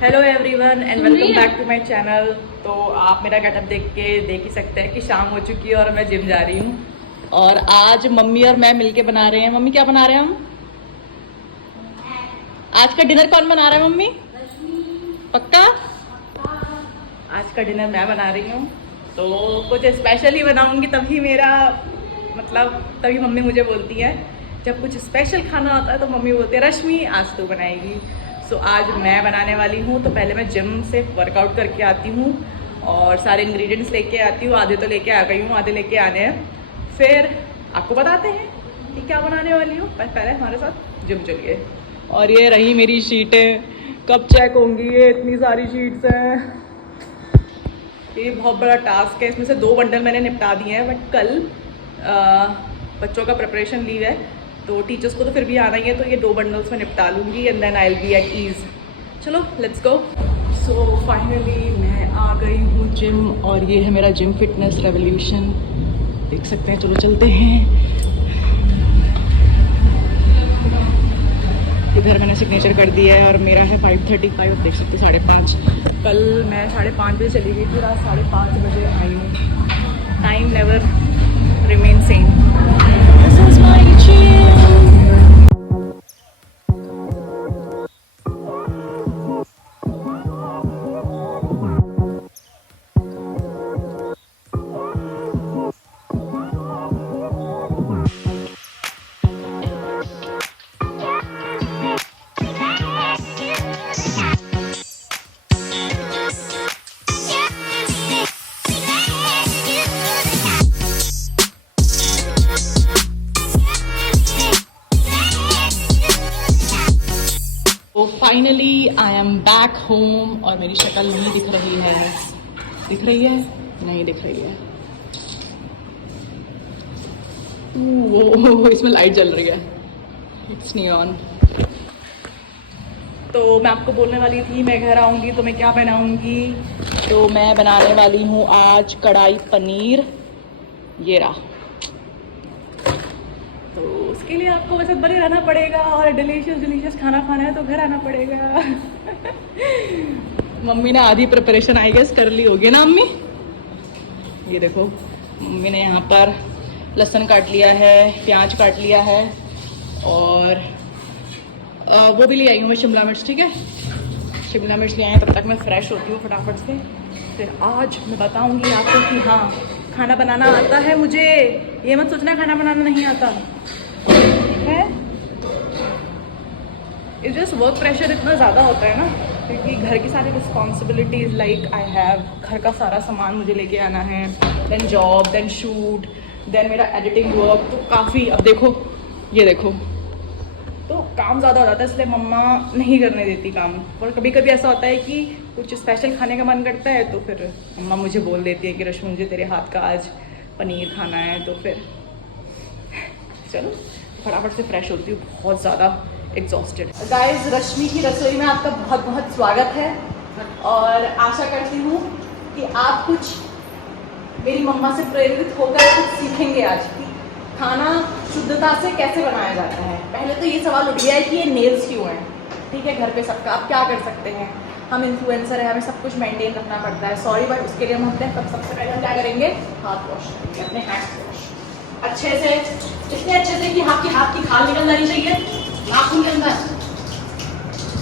Hello everyone and welcome back to my channel. तो आप मेरा गेटअप देख ही सकते हैं कि शाम हो चुकी है और मैं जिम जा रही हूँ। और आज मम्मी और मैं मिलके बना रहे हैं। मम्मी क्या बना रहे हैं हम? आज का डिनर कौन बना रहा है मम्मी? पक्का? आज का डिनर मैं बना रही हूँ। तो कुछ स्पेशल ही बनाऊंगी तभी मेरा मतलब तभी मम्मी मुझे बोलती है, जब कुछ स्पेशल खाना होता है तो मम्मी बोलती है रश्मि आज तू बनाएगी। सो आज मैं बनाने वाली हूँ। तो पहले मैं जिम से वर्कआउट करके आती हूँ और सारे इंग्रेडिएंट्स लेके आती हूँ। आधे तो लेके आ गई हूँ, आधे लेके आने हैं। फिर आपको बताते हैं कि क्या बनाने वाली हूँ। पहले हमारे साथ जिम चलिए। और ये रही मेरी शीटें, कब चेक होंगी? ये इतनी सारी शीट्स हैं, ये बहुत बड़ा टास्क है। इसमें से 2 बंडल मैंने निपटा दिए हैं, बट कल बच्चों का प्रिपरेशन लीव है तो टीचर्स को तो फिर भी आना ही है, तो ये 2 बंडल्स में निपटा लूँगी and then I will be at ease. चलो लेट्स गो। सो फाइनली मैं आ गई हूँ जिम और ये है मेरा जिम फिटनेस रेवोल्यूशन, देख सकते हैं। चलो चलते हैं। इधर मैंने सिग्नेचर कर दिया है और मेरा है 5:35, देख सकते हैं 5:30। कल मैं 5:30 बजे चली गई थी, रात 5:30 बजे आई हूँ। Time never remain same. This is my gym. तो finally I am back home और मेरी शक्ल नहीं दिख रही है। दिख रही है? नहीं दिख रही है। वो इसमें लाइट जल रही है, इट्स नियॉन। तो मैं आपको बोलने वाली थी मैं घर आऊँगी तो मैं क्या बनाऊँगी। तो मैं बनाने वाली हूँ आज कढ़ाई पनीर। ये रहा। तो उसके लिए आपको वैसे बने रहना पड़ेगा और डिलीशियस खाना खाना है तो घर आना पड़ेगा। मम्मी ने आधी प्रिपरेशन आई गेस कर ली होगी ना मम्मी? ये देखो मम्मी ने यहाँ पर लहसुन काट लिया है, प्याज काट लिया है और वो भी ले आई हूँ मैं शिमला मिर्च। ठीक है, शिमला मिर्च ले आए, तब तक मैं फ्रेश होती हूँ फटाफट से। फिर आज मैं बताऊँगी आपको कि हाँ खाना बनाना आता है मुझे। ये मत सोचना खाना बनाना नहीं आता, ठीक है? इट्स जस्ट वर्क प्रेशर इतना ज़्यादा होता है ना, क्योंकि घर की सारी रिस्पॉन्सिबिलिटीज़ लाइक आई हैव, घर का सारा सामान मुझे लेके आना है, then job, then shoot, then मेरा एडिटिंग वर्क, तो काफ़ी। अब देखो, ये देखो, तो काम ज़्यादा हो जाता है, इसलिए मम्मा नहीं करने देती काम। और कभी कभी ऐसा होता है कि कुछ स्पेशल खाने का मन करता है तो फिर मम्मा मुझे बोल देती है कि रश्मि मुझे तेरे हाथ का आज पनीर खाना है। तो फिर चलो फटाफट से फ्रेश होती हूँ, बहुत ज़्यादा एग्जॉस्टेड। गाइस, रश्मि की रसोई में आपका बहुत बहुत स्वागत है और आशा करती हूँ कि आप कुछ मेरी मम्मा से प्रेरित होकर कुछ सीखेंगे आज की खाना शुद्धता से कैसे बनाया जाता है। पहले तो ये सवाल उठ गया है कि ये नेल्स क्यों हैं। ठीक है, घर पे सबका, आप क्या कर सकते हैं, हम इन्फ्लुएंसर है, हमें सब कुछ मेंटेन रखना पड़ता है। सॉरी बट उसके लिए हम होते हैं, तब सबसे पहले हम क्या करेंगे, हाथ वॉश करेंगे, अपने हैंड्स वॉश अच्छे से, इतने अच्छे से कि आपकी हाथ की खाल निकल जानी चाहिए नाखून के अंदर।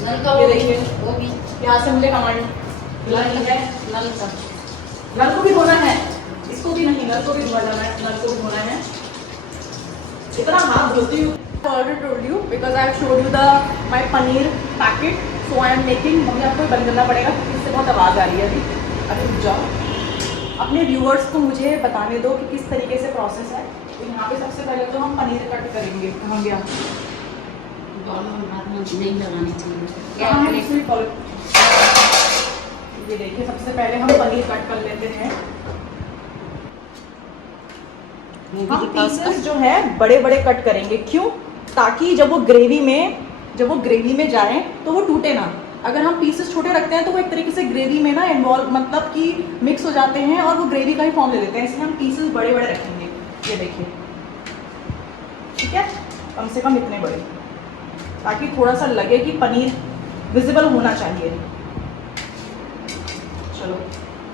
नल का वो देखिए, वो भी यहाँ से मुझे कमांड है, नल को भी धोना है, इसको भी नहीं, नल को भी धोना जाना है, नल को भी धोना है। इतना हाथ धोती हूँ। I already told you because I have showed you the my paneer packet, so I am making। Mummy आपको बंद करना पड़ेगा क्योंकि इससे बहुत आवाज़ आ रही है अभी रुक जाओ। अपने व्यूअर्स को मुझे बताने दो कि किस तरीके से प्रोसेस है। तो यहाँ पे सबसे पहले तो हम पनीर कट करेंगे। कहाँ गया? नहीं लगानी चाहिए। ये देखिए, सबसे पहले हम पनीर कट कर लेते हैं। हम पीसेस जो है बड़े बड़े कट करेंगे। क्यों? ताकि जब वो ग्रेवी में जाए तो वो टूटे ना। अगर हम पीसेस छोटे रखते हैं तो वो एक तरीके से ग्रेवी में ना इन्वॉल्व, मतलब कि मिक्स हो जाते हैं और वो ग्रेवी का ही फॉर्म ले लेते हैं। इसलिए हम पीसेस बड़े बड़े रखेंगे। ये देखिए, ठीक है, कम से कम इतने बड़े, ताकि थोड़ा सा लगे कि पनीर विजिबल होना चाहिए। चलो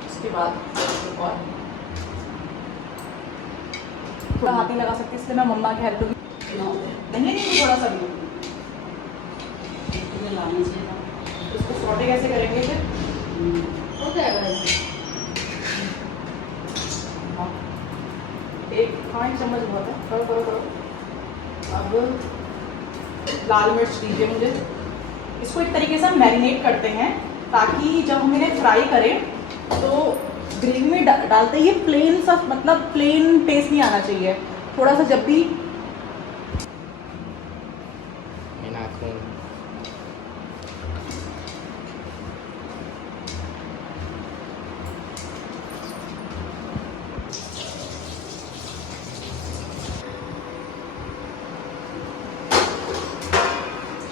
उसके बाद और थोड़ा हाथ नहीं लगा सकती, इसलिए मैं मम्मा की हेल्प लूँगी। नो नहीं थोड़ा सा भी। तुम्हें लाना चाहिए था। इसको सॉटे कैसे करेंगे फिर? हो जाएगा ऐसे। हाँ, एक चम्मच बहुत है। करो करो करो। अब लाल मिर्च दीजिए मुझे। इसको एक तरीके से हम मैरिनेट करते हैं ताकि जब हम इन्हें फ्राई करें तो ग्रेवी में डालते ही प्लेन सा, मतलब प्लेन टेस्ट नहीं आना चाहिए। थोड़ा सा जब भी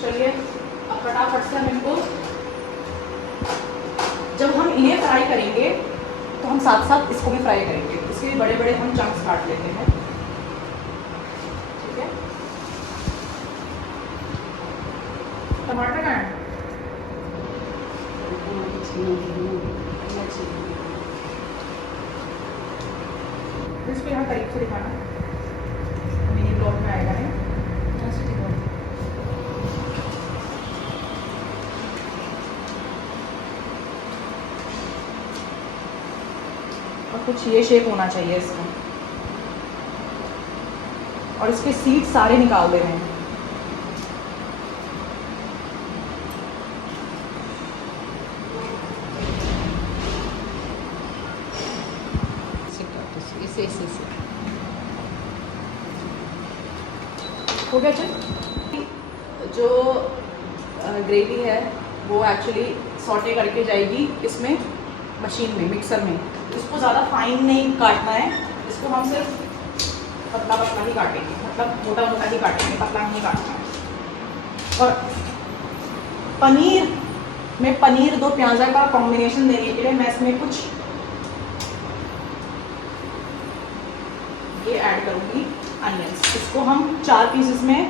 चलिए अब फटाफट से हम इनको, जब हम इन्हें फ्राई करेंगे तो हम साथ साथ इसको भी फ्राई करेंगे। इसके लिए बड़े बड़े हम चंक्स काट लेते हैं। ठीक है, टमाटर का इस पे यहाँ करीब से दिखाना, मिनी ब्लॉग में आएगा नहीं। और कुछ ये शेप होना चाहिए इसका, और इसके सीड सारे निकाल देने हैं। इसे हो गया चल। जो ग्रेवी है वो एक्चुअली सॉटे करके जाएगी इसमें, मशीन में, मिक्सर में। इसको ज़्यादा फाइन नहीं काटना है, इसको हम सिर्फ पतला पतला ही काटेंगे, मतलब मोटा मोटा ही काटेंगे, पतला नहीं काटना है। और पनीर में पनीर दो प्याज़ा का कॉम्बिनेशन देने के लिए मैं इसमें कुछ ये ऐड करूँगी, अनियंस। इसको हम 4 पीसेस में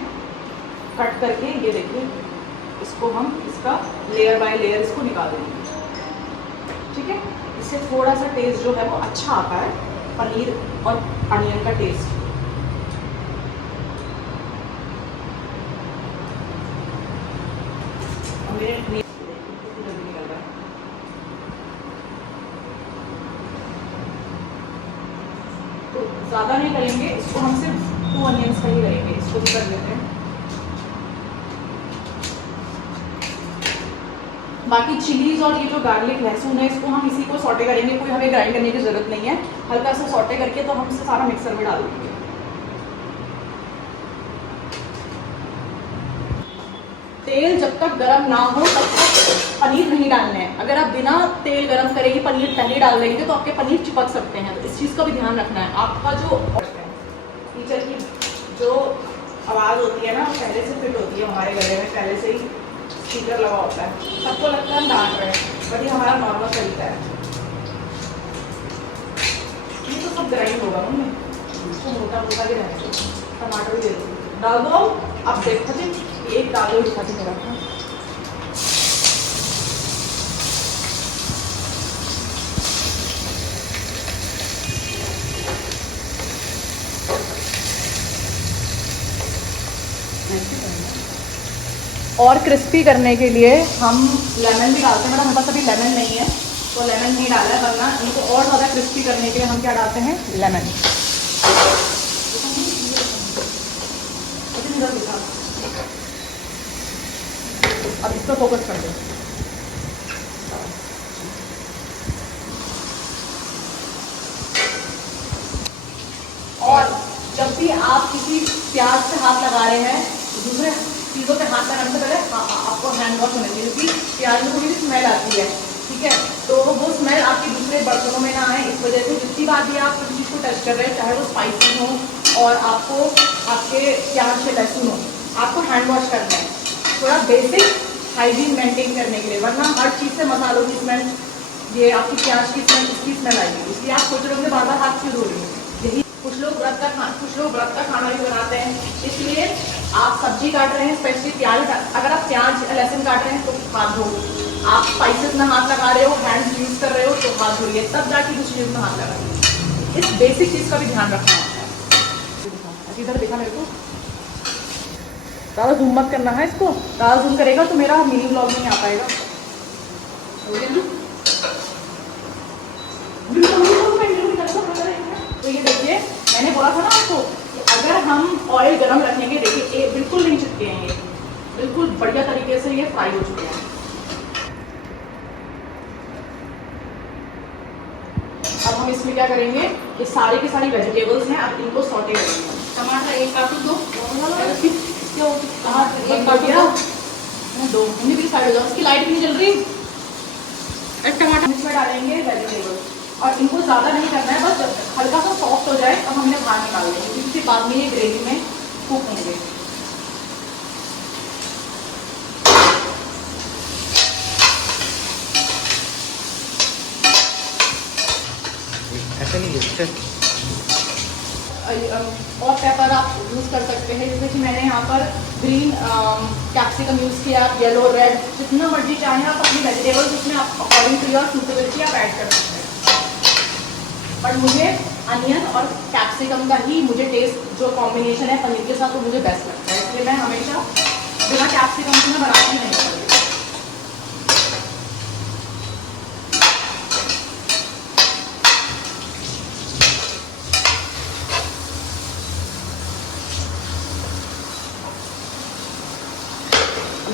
कट करके, ये देखिए, इसको हम इसका लेयर बाय लेयर इसको निकाल देंगे। ठीक है, इससे थोड़ा सा टेस्ट जो है वो अच्छा आता है, पनीर और अनियन का टेस्ट। और मेरे जल्दी निकल रहा है। तो ज़्यादा नहीं करेंगे इसको, हम सिर्फ 2 अनियंस का ही करेंगे। इसको भी कर लेते हैं। बाकी चिलीज और ये जो गार्लिक लहसुन है, इसको हम इसी को सॉटे करेंगे, कोई हमें ग्राइंड करने की ज़रूरत नहीं है। हल्का सा सॉटे करके तो हम इसे सारा मिक्सर में डाल देंगे। तेल जब तक गरम ना हो तब तक पनीर नहीं डालना है। अगर आप बिना तेल गरम करे ही पनीर पहले डाल देंगे तो आपके पनीर चिपक सकते हैं। तो इस चीज़ का भी ध्यान रखना है। आपका जो टीचर की जो आवाज़ होती है ना, वो पहले से फिट होती है हमारे गले में, पहले से ही स्पीकर लगा होता है। सबको लगता है हम डांट रहे हैं, बट ये हमारा नॉर्मल तरीका है। ये तो सब ग्राइंड होगा मम्मी, इसको मोटा मोटा ही रहने दो। टमाटर भी दे दो, डाल दो। अब देखो जी, एक डाल दो, दिखा के रखना। और क्रिस्पी करने के लिए हम लेमन भी डालते हैं, मतलब हमारे पास अभी लेमन नहीं है तो लेमन नहीं डाला है, वरना इनको और ज़्यादा क्रिस्पी करने के लिए हम क्या डालते हैं, लेमन। अब इस पर फोकस कर दो। और जब भी आप किसी प्याज से हाथ लगा रहे हैं, दूसरे चीज़ों पे हाथ लगाने से पहले आपको हैंड वॉश होना चाहिए, क्योंकि प्याज में थोड़ी सी स्मेल आती है। ठीक है, तो वो स्मेल आपके दूसरे बर्तनों में ना आए, इस वजह से जितनी बार भी आप किसी चीज़ को टच कर रहे हैं, चाहे वो स्पाइसी हो और आपको आपके प्याज से लहसुन हो, आपको हैंड वॉश करना है, थोड़ा बेसिक हाइजीन मेंटेन करने के लिए। वरना हर चीज़ से मसालों की स्मेल, ये आपकी प्याज की स्मेल, इसकी स्मेल आएगी। इसलिए आप सोच रहे होंगे बार बार हाथ क्यों धो रही हैं। यही कुछ लोग व्रत का खाना भी बनाते हैं, इसलिए आप सब्जी काट रहे हैं, स्पेशली प्याज, अगर आप प्याज लहसुन काट रहे हैं तो हाथ धो। आप स्पाइसेस में हाथ लगा रहे हो, हैंड यूज कर रहे हो तो हाथ धोइए, तब जाके कुछ चीज़ में हाथ लगाइए। इस बेसिक चीज़ का भी ध्यान रखना होता है। इधर देखा मेरे को, ज़्यादा जूम मत करना है इसको, ज़्यादा जूम करेगा तो मेरा मिनी ब्लॉग नहीं आ पाएगा। तो ये देखिए, मैंने बोला था ना आपको कि अगर हम ऑयल गरम रखेंगे, देखिए ये बिल्कुल नहीं चिपके हैं, ये बिल्कुल बढ़िया तरीके से ये फ्राई हो चुके हैं। अब हम इसमें क्या करेंगे, ये सारे के सारी वेजिटेबल्स हैं, अब इनको सॉटे करेंगे। टमाटर एक काटू दो, कहाँ एक काट दिया, दो मम्मी भी साइड हो जाओ, उसकी लाइट भी नहीं जल रही। टमाटर इसमें डालेंगे वेजिटेबल्स, और इनको ज़्यादा नहीं करना है, बस हल्का सा सॉफ्ट हो जाए तब हम इन्हें बाहर निकाल देंगे, क्योंकि फिर बाद में ये ग्रेवी में कुक होंगे। ऐसे नहीं है और पेपर आप यूज़ कर सकते हैं, जैसे कि मैंने यहाँ पर ग्रीन कैप्सिकम यूज़ किया, येलो, रेड, जितना मर्जी चाहें आप अपनी वेजिटेबल्स उसमें आप अकॉर्डिंग टू योर सूटेबिलिटी आप ऐड कर सकते हैं। बट मुझे अनियन और कैप्सिकम का ही मुझे टेस्ट जो कॉम्बिनेशन है पनीर के साथ वो मुझे बेस्ट लगता है, इसलिए मैं हमेशा बिना कैप्सिकम के मैं बनाती नहीं करती।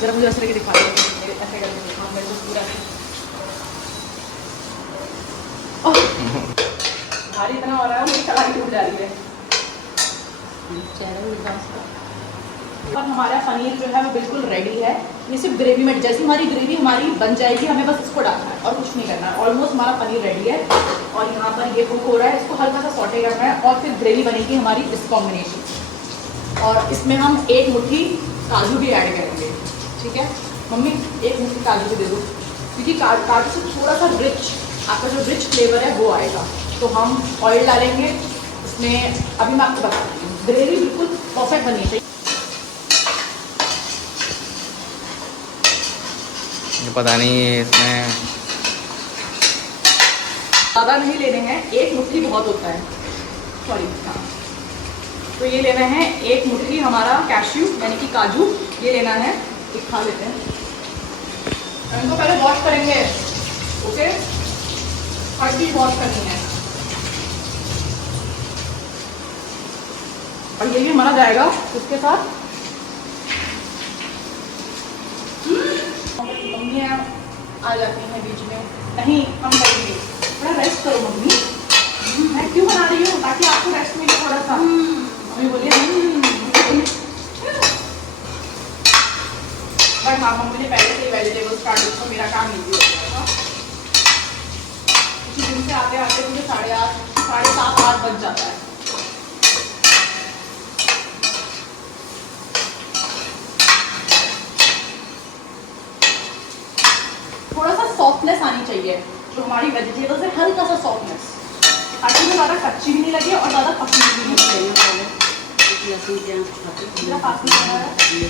जरा मुझे ऐसे करके दिखा दो, ऐसे करके दिखा मेरे को पूरा भारी इतना हो रहा है, मेरी कढ़ाई टूट जा रही है। और हमारा पनीर जो है वो बिल्कुल रेडी है। ये सिर्फ ग्रेवी में, जैसे हमारी ग्रेवी हमारी बन जाएगी, हमें बस इसको डालना है और कुछ नहीं करना है। ऑलमोस्ट हमारा पनीर रेडी है और यहाँ पर ये कुक हो रहा है, इसको हल्का सा सॉटे करना है और फिर ग्रेवी बनेगी हमारी इस कॉम्बिनेशन। और इसमें हम एक मुट्ठी काजू भी ऐड करेंगे, ठीक है मम्मी, एक मुट्ठी काजू भी दे दो, क्योंकि काजू से थोड़ा सा रिच, आपका जो रिच फ्लेवर है वो आएगा। तो हम ऑयल डालेंगे इसमें, अभी मैं आपको बताती हूँ। ग्रेवी बिल्कुल परफेक्ट बनी चाहिए, पता नहीं इसमें ज़्यादा नहीं लेने हैं, एक मुट्ठी बहुत होता है, सॉरी हाँ। तो ये लेना है एक मुट्ठी हमारा कैश्यू यानी कि काजू, ये लेना है, एक खा लेते हैं। इनको पहले वॉश करेंगे, ओके, हल्दी वॉश करनी है और ये भी हमारा जाएगा उसके साथ। मम्मी आ जाती हैं बीच में, नहीं हम करेंगे, थोड़ा रेस्ट करो मम्मी, मैं क्यों बना रही हूँ ताकि आपको रेस्ट मिले थोड़ा सा। मम्मी बोलिए बट हाँ, मम्मी ने पहले से वेजिटेबल्स काट दी तो मेरा काम इजी हो गया था। किसी दिन से आते आते मुझे 8:30 7:30 8 बज जाता है। थोड़ा सा सॉफ्टनेस आनी चाहिए जो हमारी वेजिटेबल्स है, हल्का सा सॉफ्टनेस, ताकि वो ज़्यादा कच्ची भी नहीं लगे और ज़्यादा पकी भी नहीं चाहिए। मेरा पास में है ये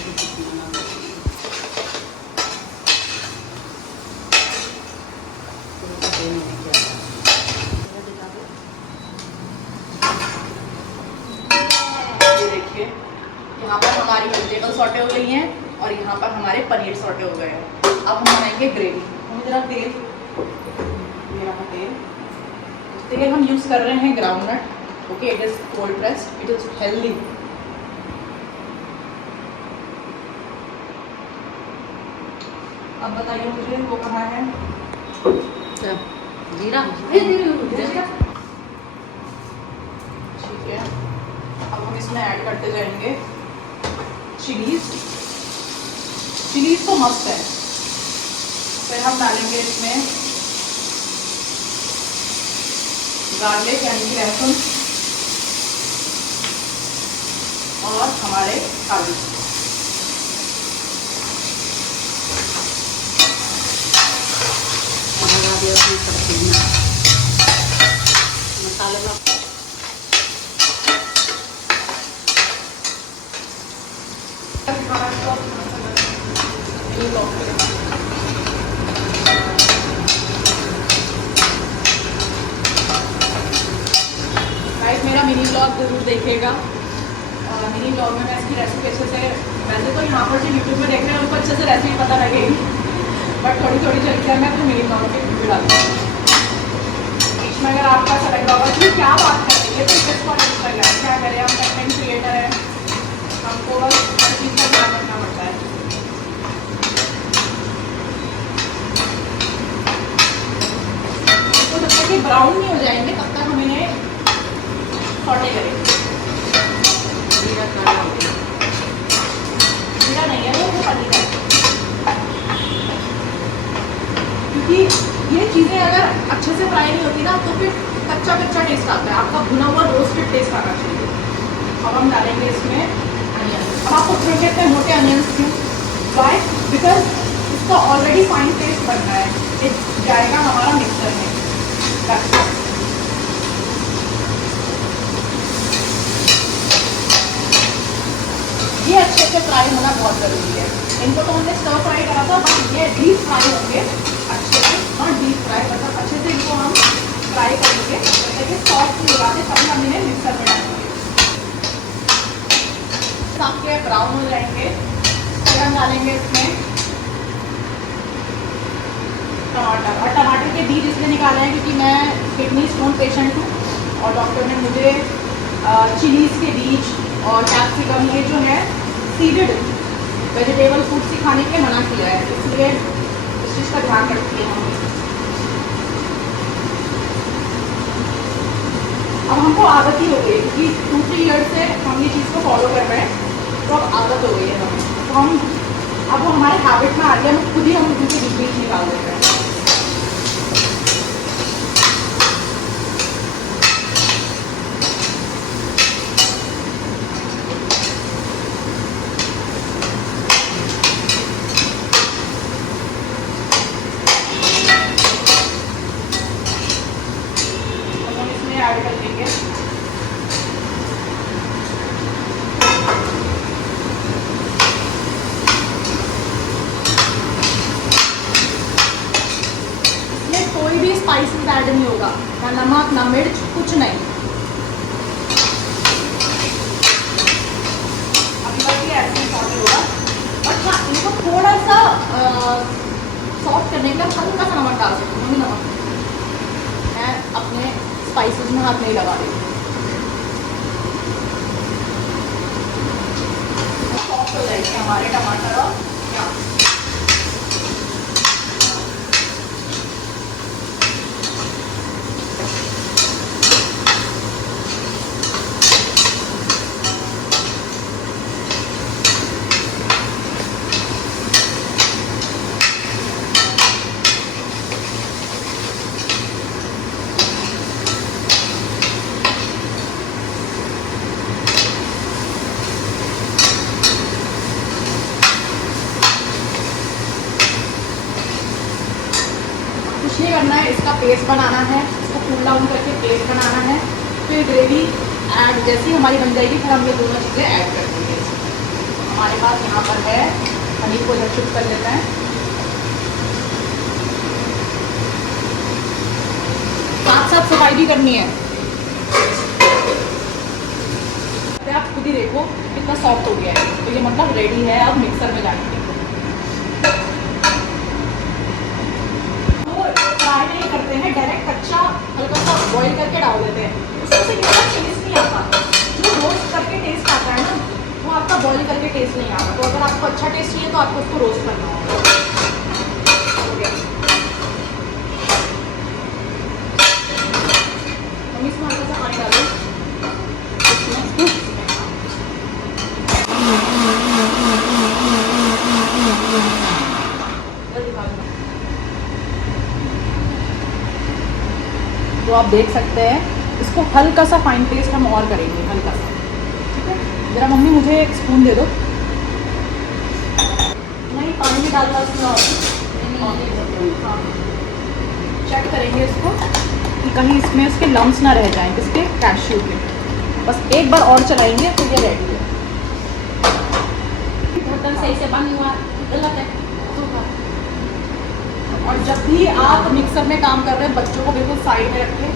देखिए, यहाँ पर हमारी वेजिटेबल सॉटे हो गई हैं और यहाँ पर हमारे पनीर सॉटे हो गए हैं। अब हम बनाएंगे ग्रेवी। हम जरा तेल, ये रहा तेल। तेल हम यूज़ कर रहे हैं groundnut, okay, it is cold pressed, it is healthy. अब बताइए मुझे वो कहाँ है, जीरा, ठीक है। अब हम इसमें ऐड करते जाएंगे चिलीज। चिलीज तो मस्त है। फिर हम डालेंगे इसमें गार्लिक यानी कि लहसुन और हमारे काजू। मसाले में देखिएगा। मिनी ब्लॉग में मैं इसकी रेसिपी अच्छे से, वैसे तो यहाँ पर जो यूट्यूब में देख रहे हैं उनको अच्छे से रेसिपी पता लगेगी, बट थोड़ी थोड़ी चलती है मैं अपने मिनी ब्लॉग की वीडियो डालती हूँ। बीच में अगर आपका ऐसा लग रहा होगा कि क्या बात कर रही है तो इसको लग रहा है, क्या करें, हम कंटेंट क्रिएटर हैं, हमको बस हर चीज़ का ध्यान रखना पड़ता है। तो जब तक ये ब्राउन नहीं हो जाएंगे तब तक हम इन्हें सॉटे करेंगे। जीरा नहीं है वो पनीर है, क्योंकि ये चीज़ें अगर अच्छे से फ्राई नहीं होती ना तो फिर कच्चा कच्चा टेस्ट आता है, आपका भुना हुआ रोस्टेड टेस्ट आना चाहिए। अब हम डालेंगे इसमें अनियन। अब आपको थोड़े कहते हैं मोटे अनियंस क्यों, वाई, बिकॉज इसका ऑलरेडी फाइन पेस्ट बन रहा है, ये जाएगा हमारा मिक्सर में। ये अच्छे से फ्राई होना बहुत ज़रूरी है। इनको तो हमने स्टर फ्राई करा था, बट ये डीप फ्राई होंगे अच्छे से, नॉट डीप फ्राई, मतलब अच्छे से इनको हम फ्राई करेंगे ताकि सॉफ्ट नहीं लगाते, तभी हम इन्हें मिक्सर में डालेंगे। आपके ब्राउन हो जाएंगे फिर हम डालेंगे इसमें टमाटर। और टमाटर के बीज इसलिए निकाले हैं क्योंकि मैं किडनी स्टोन पेशेंट हूँ और डॉक्टर ने मुझे चिलीज़ के बीज और कैप्सिकम ये जो है सीडेड वेजिटेबल फूड से खाने के मना किया है, इसलिए इस चीज़ का ध्यान रखिए हम। अब हमको आदत ही हो गई क्योंकि 2-3 ईयर्स से हम ये चीज़ को फॉलो कर रहे हैं, तो अब आदत हो गई है हमें, तो हम अब वो हमारे हैबिट में आ गया, हम खुद ही हम उनके बीच निकाल देते हैं। ऐड कर देंगे इसमें कोई भी स्पाइसेस ऐड नहीं होगा, ना नमक ना मिर्च, कुछ नहीं। अभी बस ये ऐसे ही सॉल्ट होगा, बट हाँ इनको थोड़ा सा सॉफ्ट करने के लिए हल्का सा नमक डाल सकती हूँ। नमक मैं अपने स्पाइसेस में हाथ नहीं लगा रही, सॉफ्ट हो जाएंगे हमारे टमाटर और प्याज। कुछ नहीं करना है, इसका पेस्ट बनाना है, इसको कूल डाउन करके पेस्ट बनाना है, फिर ग्रेवी ऐड जैसी हमारी बन जाएगी फिर हम ये दोनों चीज़ें ऐड कर देंगे। हमारे पास यहाँ पर है, पनीर को इधर शिफ्ट कर लेते हैं। साथ साथ सफाई भी करनी है, तो आप खुद ही देखो कितना सॉफ्ट हो गया है, तो ये मतलब रेडी है अब मिक्सर में जाने के लिए। फ्राई नहीं करते हैं, डायरेक्ट कच्चा हल्का सा बॉईल करके डाल देते हैं, उसमें से कितना टेस्ट नहीं आता। जो रोस्ट करके टेस्ट आता है ना वो आपका बॉईल करके टेस्ट नहीं आता। तो अगर आपको अच्छा टेस्ट चाहिए तो आपको उसको रोस्ट करना होगा। हो गया, हम इसमें हल्का सा पानी डालें, तो आप देख सकते हैं इसको हल्का सा फाइन पेस्ट हम और करेंगे, हल्का सा। ठीक है, जरा मम्मी मुझे एक स्पून दे दो। नहीं पानी भी डालना उसमें और हाँ, चेक करेंगे इसको कि कहीं इसमें उसके लम्स ना रह जाएं, इसके कैश्यू के। बस एक बार और चलाएंगे तो ये रेडी है। ढक्कन सही से बंद हुआ, गलत है तो और जब भी आप मिक्सर में काम कर रहे हैं बच्चों को बिल्कुल साइड में रखें।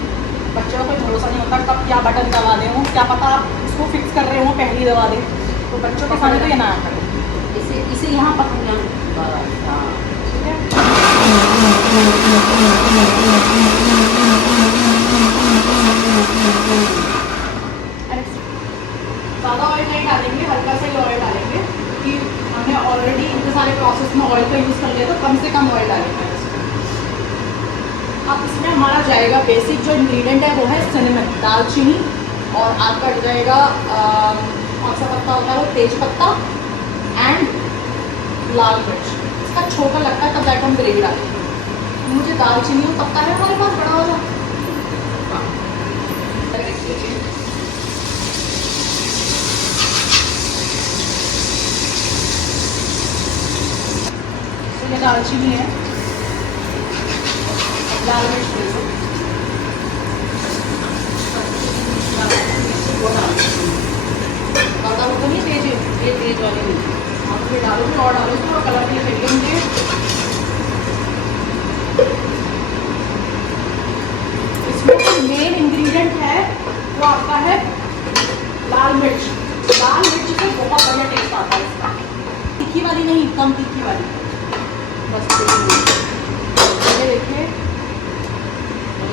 बच्चों को कोई भरोसा नहीं होता कब क्या बटन दबा दें, क्या पता आप इसको फिक्स कर रहे हो पहली दबा दे, तो बच्चों के सामने तो ये ना करो। इसे यहाँ पकड़ना, बस हाँ। ठीक है, ज़्यादा ऑयल नहीं डालेंगे, हल्का सा ही ऑयल डालेंगे क्योंकि हमने ऑलरेडी इतने सारे प्रोसेस में ऑयल का यूज़ कर लिया, तो कम से कम ऑयल डालेंगे इसमें। अब इसमें हमारा जाएगा बेसिक जो इंग्रेडिएंट है वो है सिनेमन, दालचीनी, और आपका कट जाएगा कौन सा पत्ता होता है वो, तेज पत्ता एंड लाल मिर्च। इसका छोटा लगता है तब जाकर हम ग्रेवी डालेंगे। मुझे दालचीनी और पत्ता है हमारे पास बड़ा वाला, ये दालचीनी है, लाल मिर्च ले लो, ज़्यादा वो तो नहीं तेज है, ये तेज वाली नहीं। आप ये डालोगे और डालो थोड़ा कलर के लिए चाहिए मुझे। इसमें जो मेन इंग्रेडिएंट है वो आपका है लाल मिर्च। लाल मिर्च से बहुत बढ़िया टेस्ट आता है इसका, तीखी वाली नहीं, कम तीखी वाली। बस ये देखिए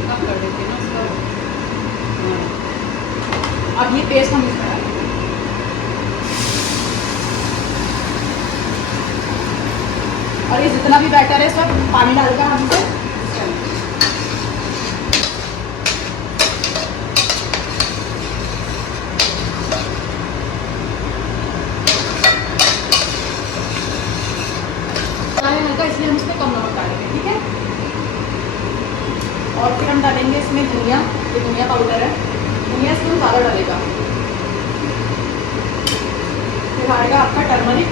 कम कर देते हैं ना इसका। अब ये पेस्ट हम इसमें डालेंगे। और ये जितना भी बैटर है सब पानी डालकर हम इसे हल्का, इसलिए हम इसमें कम नमक डालेंगे। ठीक है, और फिर हम डालेंगे इसमें धनिया, ये धनिया पाउडर है, धनिया इसमें ज़्यादा डालेगा। फिर आएगा आपका टर्मरिक,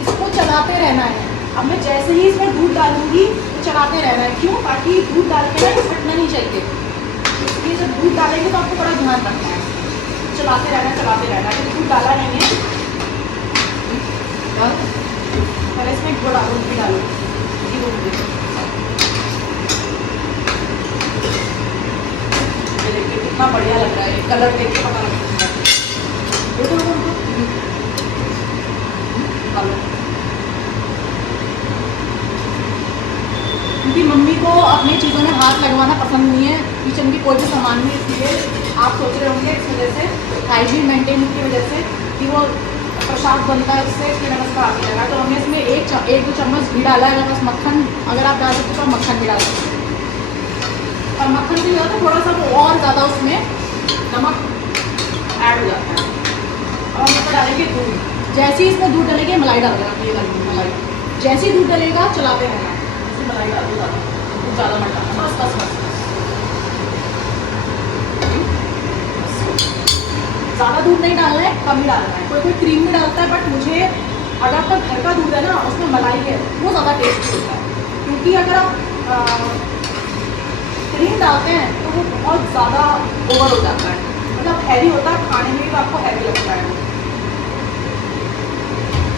इसको चलाते रहना है। अब मैं जैसे ही इसमें दूध डालूंगी तो चलाते रहना है, क्यों? ताकि दूध डाल के ना फटना नहीं चाहिए, इसलिए जब दूध डालेंगे तो आपको बड़ा ध्यान रखना है, चलाते रहना चलाते रहना। अगर दूध डाला नहीं है और इसमें गुड़ डालो, भी डालो, ये देखिए कितना बढ़िया लग रहा है, कलर देख के पता लगता है। क्योंकि मम्मी को अपनी चीज़ों में हाथ लगवाना पसंद नहीं है, किचन की कोई भी सामान में, इसलिए आप सोच रहे होंगे इस वजह से, हाइजीन मेंटेन की वजह से कि वो प्रसाद बनता है उससे, इसलिए मैंने उसका आगे लगा। तो हमने इसमें एक दो चम्मच घी डाला है। अगर बस मक्खन अगर आप डाल सकते हो तो मक्खन भी डाल सकते हो, और मक्खन भी ज़्यादा थोड़ा सा वो और ज़्यादा उसमें नमक ऐड हो जाता है। और हम इसमें डालेंगे दूध, जैसे ही इसमें दूध डलेगी मलाई डाल देना, ये डालेंगे मलाई, जैसे ही दूध डलेगा चलाते रहना, जैसे मलाई डाल दो, ज़्यादा मत डालना, बस बस बस। ज़्यादा दूध नहीं डालना है, कम ही डालना है। कोई कोई क्रीम भी डालता है, बट मुझे अगर आपका घर का दूध है ना, उसमें मलाई है, वो ज़्यादा टेस्टी होता है। क्योंकि अगर आप क्रीम डालते हैं तो वो बहुत ज़्यादा ओवर हो जाता है, मतलब हैवी होता है, खाने में भी आपको हैवी लगता है।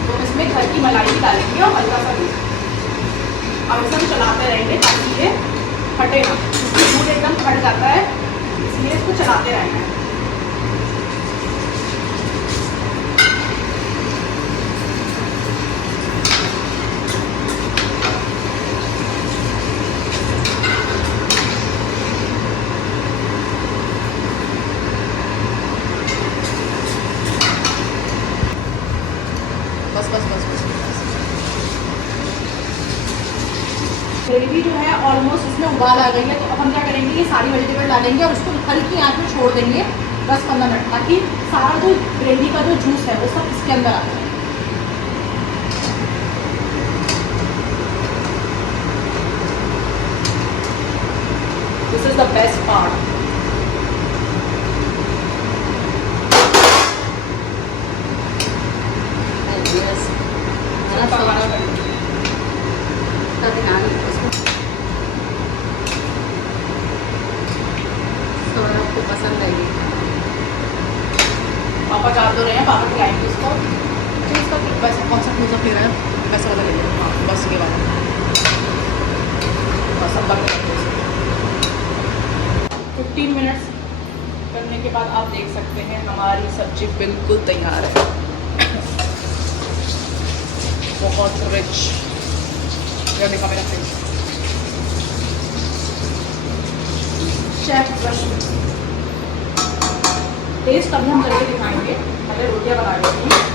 तो इसमें घर की मलाई भी डालेंगे और हल्का सा दूध। अब इसे हम चलाते रहेंगे ताकि ये फटे ना, इसमें दूध एकदम फट जाता है, इसलिए इसको चलाते रहना है। बस बस बस बस ग्रेवी जो है ऑलमोस्ट इसमें उबाल आ गई है। तो अब हम क्या करेंगे, ये सारी वेजिटेबल डालेंगे और उसको हल्की आंच में छोड़ देंगे 10-15 मिनट, ताकि सारा जो ग्रेवी का जो जूस है वो सब इसके अंदर आ जाए। This is the best part. पसंद आएगी। पापा डाल दो रहे हैं, पापा खिलाएंगे उसको। मुझे इसका वैसे कौन सा क्लोजअप ले रहा है, वैसा वाला ले लिया। हाँ बस ये वाला, बस अब 15 मिनट्स करने के बाद आप देख सकते हैं हमारी सब्जी बिल्कुल तैयार है। बहुत रिच। यह देखा मेरा फेस। शेफ टेस्ट अभी हम करके दिखाएंगे, पहले रोटियां बना लेती हूँ।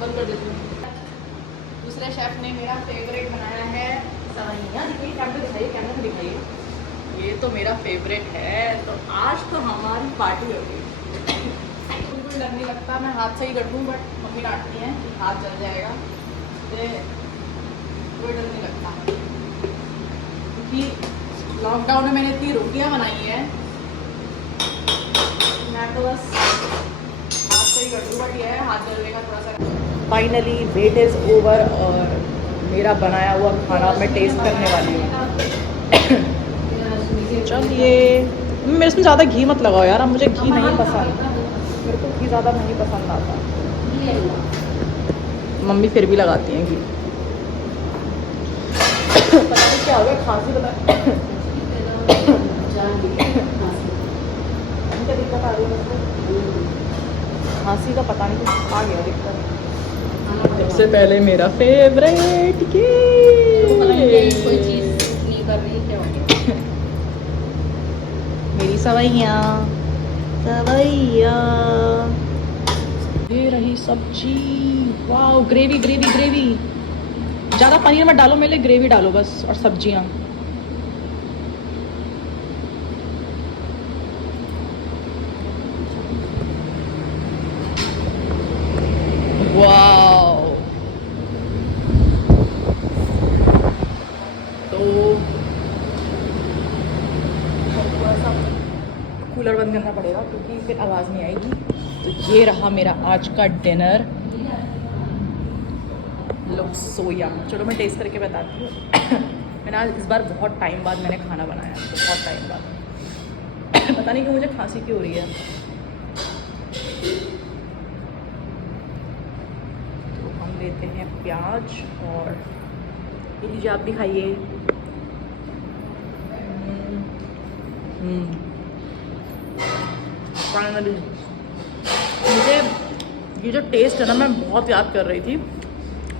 बंद कर देती हूँ। दूसरे शेफ ने मेरा फेवरेट बनाया है सवैयाँ। दिखाइए, कैमरे दिखाइए, कैमरे में दिखाइए। ये तो मेरा फेवरेट है। तो आज तो हमारी पार्टी होगी। बिल्कुल डर नहीं लगता, मैं हाथ से ही कर दूँ, बट मम्मी डांटती हैं कि हाथ जल जाएगा। तो कोई डर नहीं लगता, क्योंकि लॉकडाउन में मैंने इतनी रोटियाँ बनाई हैं, मैं तो बस हाथ से ही कर दूँ, बट ये है हाथ जलेगा थोड़ा सा। फाइनली वेट इज़ ओवर और मेरा बनाया हुआ खाना मैं टेस्ट करने वाली हूँ। चलिए, मेरे इसमें ज़्यादा घी मत लगाओ यार, अब मुझे घी नहीं पसंद। मेरे को घी ज़्यादा नहीं पसंद आता। मम्मी फिर भी लगाती हैं घी। पता नहीं क्या हो गया, खांसी पता क्या दिक्कत आ रही है मुझको। खांसी का पता नहीं कुछ आ गया दिक्कत। सबसे पहले मेरा फेवरेट कोई चीज़ नहीं कर रही क्या हो गया? मेरी सवैयाँ ये रही सब्जी। वाह, ग्रेवी ग्रेवी ग्रेवी। ज़्यादा पनीर मत डालो, मेरे लिए ग्रेवी डालो बस, और सब्जियाँ। वाओ। तो थोड़ा सा कूलर बंद करना पड़ेगा क्योंकि फिर आवाज़ नहीं आएगी। तो ये रहा मेरा आज का डिनर। लुक सो यम। चलो मैं टेस्ट करके बताती हूँ। मैंने आज इस बार बहुत टाइम बाद मैंने खाना बनाया, बहुत टाइम बाद। पता नहीं क्यों मुझे खांसी क्यों हो रही है। लेते हैं प्याज और ये लीजिए, आप भी खाइए। फाइनली मुझे ये जो टेस्ट है ना, मैं बहुत याद कर रही थी।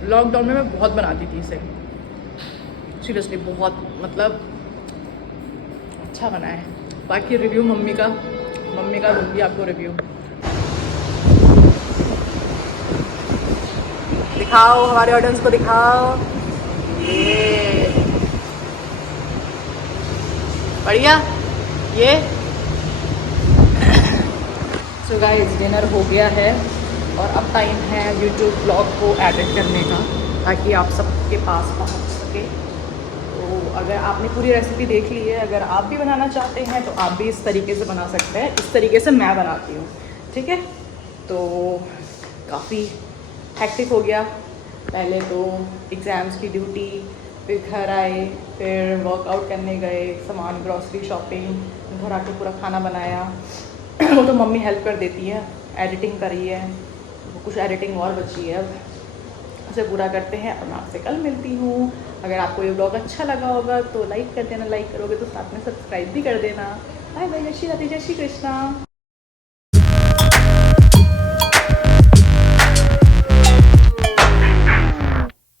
लॉकडाउन में मैं बहुत बनाती थी इसे, सीरियसली बहुत, मतलब अच्छा बना है। बाकी रिव्यू मम्मी का दूंगी आपको रिव्यू। दिखाओ हमारे ऑडियंस को, दिखाओ। ये बढ़िया। ये सो गाइस, डिनर हो गया है और अब टाइम है यूट्यूब ब्लॉग को एडिट करने का, ताकि आप सबके पास पहुंच सके। तो अगर आपने पूरी रेसिपी देख ली है, अगर आप भी बनाना चाहते हैं तो आप भी इस तरीके से बना सकते हैं, इस तरीके से मैं बनाती हूँ। ठीक है, तो काफ़ी हेक्टिक हो गया। पहले तो एग्ज़ाम्स की ड्यूटी, फिर घर आए, फिर वर्कआउट करने गए, सामान ग्रॉसरी शॉपिंग, घर आके पूरा खाना बनाया। वो तो मम्मी हेल्प कर देती है, एडिटिंग करी है, वो कुछ एडिटिंग और बची है, अब उसे पूरा करते हैं और मैं आपसे कल मिलती हूँ। अगर आपको ये ब्लॉग अच्छा लगा होगा तो लाइक कर देना, लाइक करोगे तो साथ में सब्सक्राइब भी कर देना। बाय बाय, जय श्री राधे, जय श्री कृष्णा।